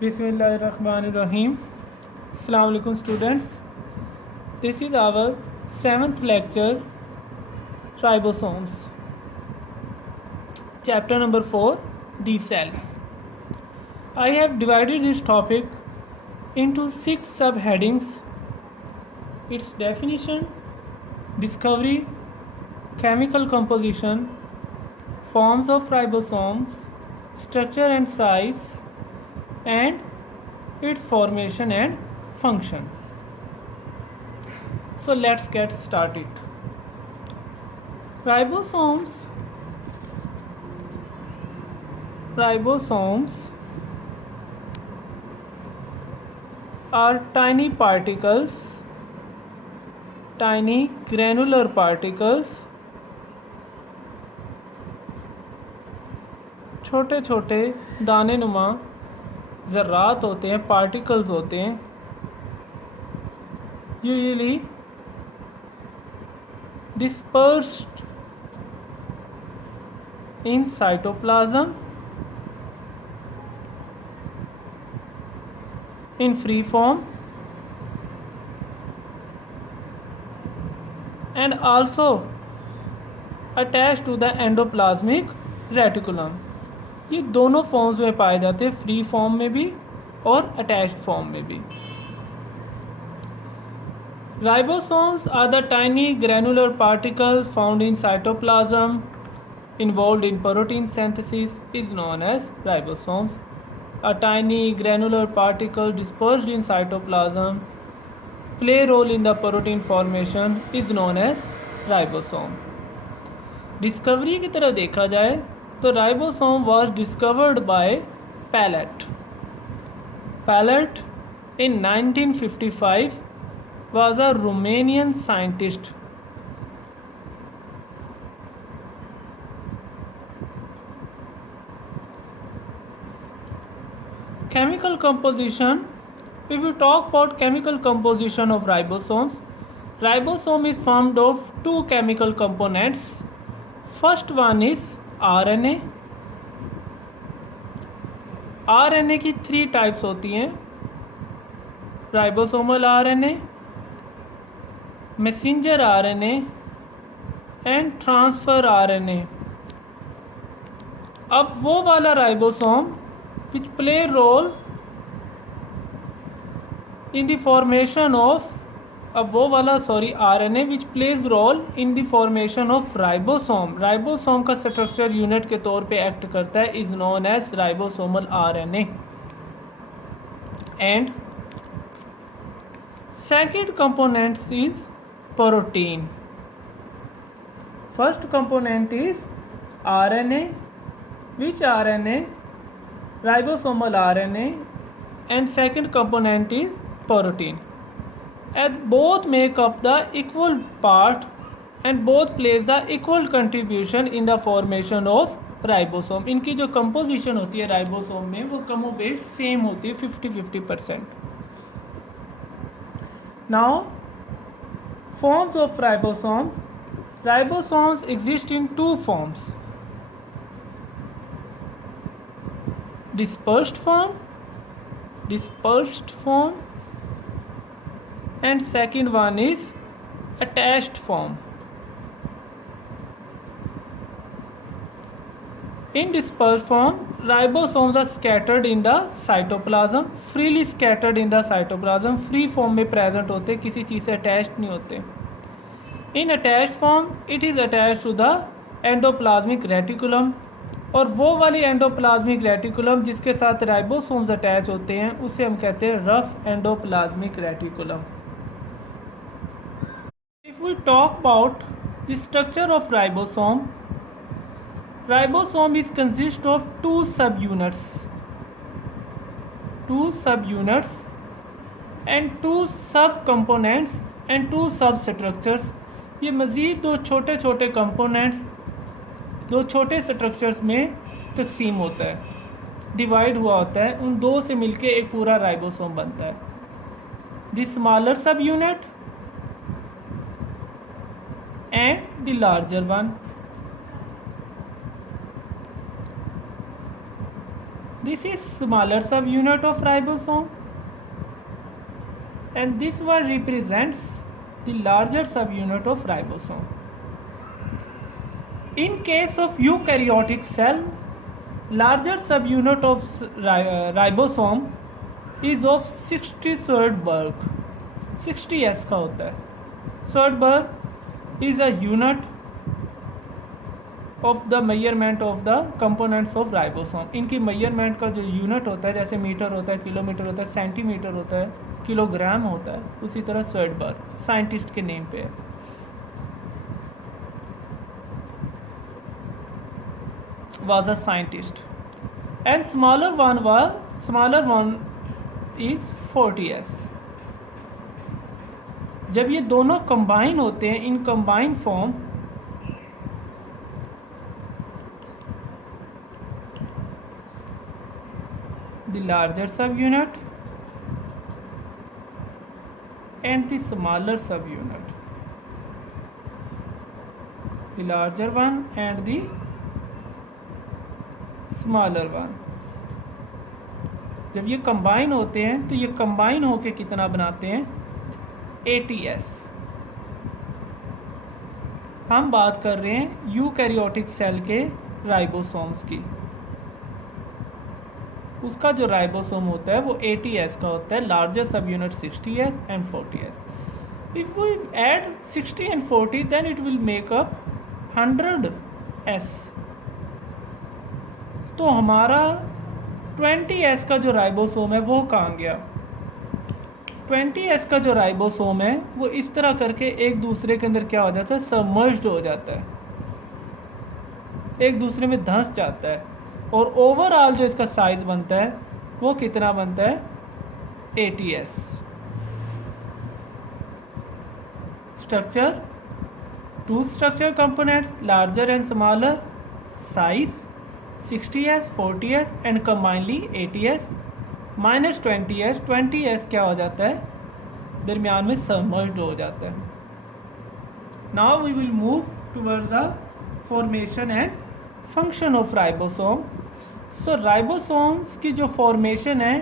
Bismillahirrahmanirrahim. Assalamu alaikum students. This is our 7th lecture, ribosomes. Chapter number 4, the cell. I have divided this topic into 6 subheadings: its definition, discovery, chemical composition, forms of ribosomes, structure and size, and its formation and function. So let's get started. Ribosomes are tiny particles, tiny granular particles, छोटे छोटे दाने नुमा ज़र्रात होते हैं, particles होते हैं, usually dispersed in cytoplasm in free form and also attached to the endoplasmic reticulum. ये दोनों फॉर्म्स में पाए जाते हैं, फ्री फॉर्म में भी और अटैच्ड फॉर्म में भी. Ribosomes are the tiny granular particles found in cytoplasm involved in protein synthesis is known as ribosomes. A tiny granular particle dispersed in cytoplasm play role in the protein formation is known as ribosome. Discovery की तरह देखा जाए तो ribosome was discovered by Pallat. Pallat in 1955 was a Romanian scientist. Chemical composition. If we talk about chemical composition of ribosomes, ribosome is formed of two chemical components. First one is RNA. RNA की 3 types होती हैं: ribosomal RNA, messenger RNA and transfer RNA. अब वो वाला ribosome which play role in the formation of RNA which plays role in the formation of ribosome. Ribosome का structure unit के तौर पे एक्ट करता है, is known as ribosomal RNA. And second component is protein. First component is RNA, which RNA? Ribosomal RNA, and second component is protein, and both make up the equal part and both plays the equal contribution in the formation of ribosome. इनकी जो composition होती है ribosome में वो कमो बेश same होती है, 50-50%. Now forms of ribosome. Ribosomes exist in 2 forms: dispersed form and second one is attached form. In dispersed form, ribosomes are scattered in the cytoplasm, freely scattered in the cytoplasm, free form में present होते, किसी चीज़ से attached नहीं होते. In attached form, it is attached to the endoplasmic reticulum, और वो वाली endoplasmic reticulum जिसके साथ राइबोसोम्स अटैच होते हैं उसे हम कहते हैं rough endoplasmic reticulum. If we talk about the structure of ribosome, ribosome is consist of 2 सब यूनिट्स एंड 2 सब कंपोनेंट्स एंड 2 सब स्ट्रक्चर्स. ये मज़ीद 2 छोटे छोटे कंपोनेंट्स, 2 छोटे स्ट्रक्चर्स में तकसीम होता है, डिवाइड हुआ होता है. उन 2 से मिलके एक पूरा राइबोसोम बनता है. द स्मॉलर सब unit and the larger one. This is smaller subunit of ribosome, and this one represents the larger subunit of ribosome. In case of eukaryotic cell, larger subunit of ribosome is of 60 Swerdberg. 60s का होता है. Swerdberg is a unit of the measurement of the components of ribosome. इनकी measurement का जो unit होता है, जैसे metre होता है, किलोमीटर होता है, सेंटीमीटर होता है, किलोग्राम होता है, उसी तरह Swerdberg साइंटिस्ट के नेम पे है. Was a scientist, and smaller one is 40s. जब ये दोनों कंबाइन होते हैं in combine form, the larger subunit and the smaller subunit, the larger one and the smaller one, जब ये कंबाइन होते हैं तो ये कंबाइन होके कितना बनाते हैं? 80s. हम बात कर रहे हैं यूकैरियोटिक सेल के राइबोसोम्स की. उसका जो राइबोसोम होता है वो 80s का होता है, larger subunit 60s and 40s. If we add 60 and 40 then it will make up 100s. तो हमारा 20s का जो राइबोसोम है वो कहाँ गया? 20s का जो राइबोसोम है वो इस तरह करके एक दूसरे के अंदर क्या हो जाता है? सबमर्ज्ड हो जाता है, एक दूसरे में धंस जाता है, और ओवरऑल जो इसका साइज बनता है वो कितना बनता है? 80s. Structure, two structure components, larger and smaller, size 60s, 40s and combinedly 80s minus 20s. 20s क्या हो जाता है? दरमियान में सबमर्ज्ड हो जाता है. Now we will move towards the formation and function of ribosome. So ribosomes की जो फॉर्मेशन है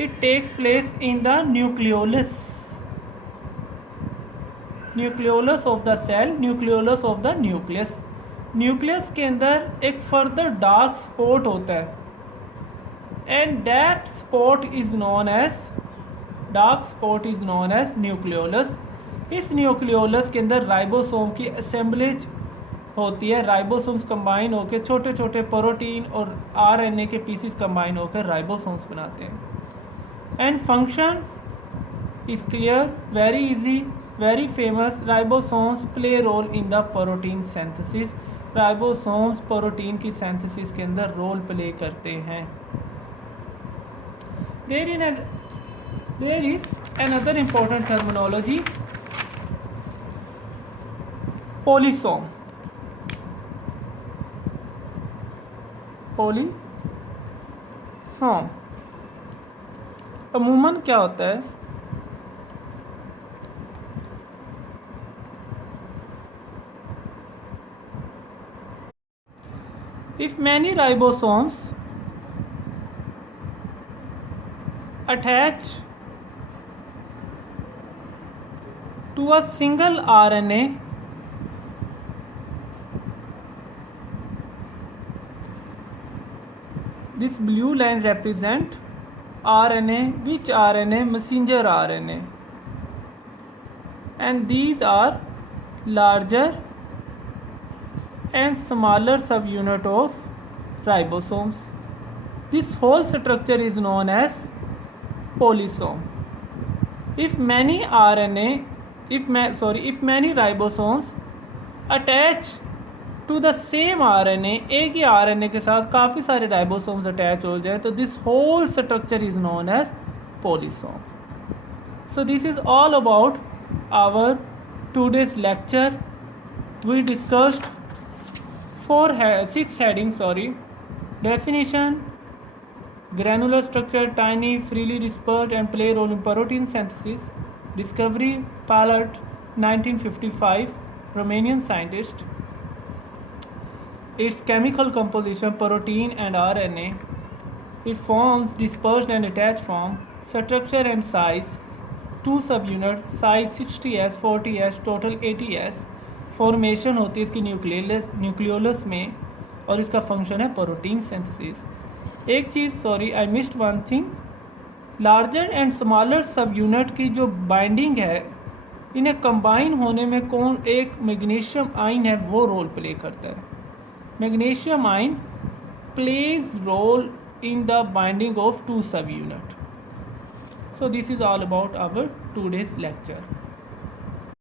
it takes place in the nucleolus, nucleolus of the cell, nucleolus of the nucleus. Nucleus के अंदर एक फर्दर डार्क स्पॉट होता है and that spot is known as, dark spot is known as nucleolus. इस nucleolus के अंदर ribosome की assemblage होती है. राइबोसोम्स कंबाइन होकर छोटे छोटे प्रोटीन और आरएनए के पीसीस कंबाइन होकर राइबोसोम्स बनाते हैं. And function is clear, very easy, very famous. Ribosomes play role in the protein synthesis. Ribosomes protein की सिंथेसिस के अंदर रोल प्ले करते हैं. There is another important terminology, polysome. Polysome अमूमन क्या होता है? If many ribosomes attach to a single RNA, this blue line represent RNA, which RNA? Messenger RNA, and these are larger and smaller subunit of ribosomes. This whole structure is known as polysome. If many ribosomes attach to the same RNA, एक ही RNA के साथ काफ़ी सारे ribosomes attach हो जाए तो this whole structure is known as polysome. So this is all about our today's lecture. We discussed 6 headings. Definition, granular structure, tiny, freely dispersed and play role in protein synthesis. Discovery, Pallat, 1955, Romanian scientist. Its chemical composition, protein and RNA. It forms dispersed and attached form, structure and size 2 subunits, size 60s, 40s, total 80s. Formation होती है इसकी nucleolus में और इसका function है protein synthesis. एक चीज़ sorry I missed one thing, larger and smaller subunit की जो बाइंडिंग है इन्हें कंबाइन होने में कौन एक मैग्नीशियम आयन है वो रोल प्ले करता है। Magnesium ion plays role in the binding of two subunit. So this is all about our today's lecture.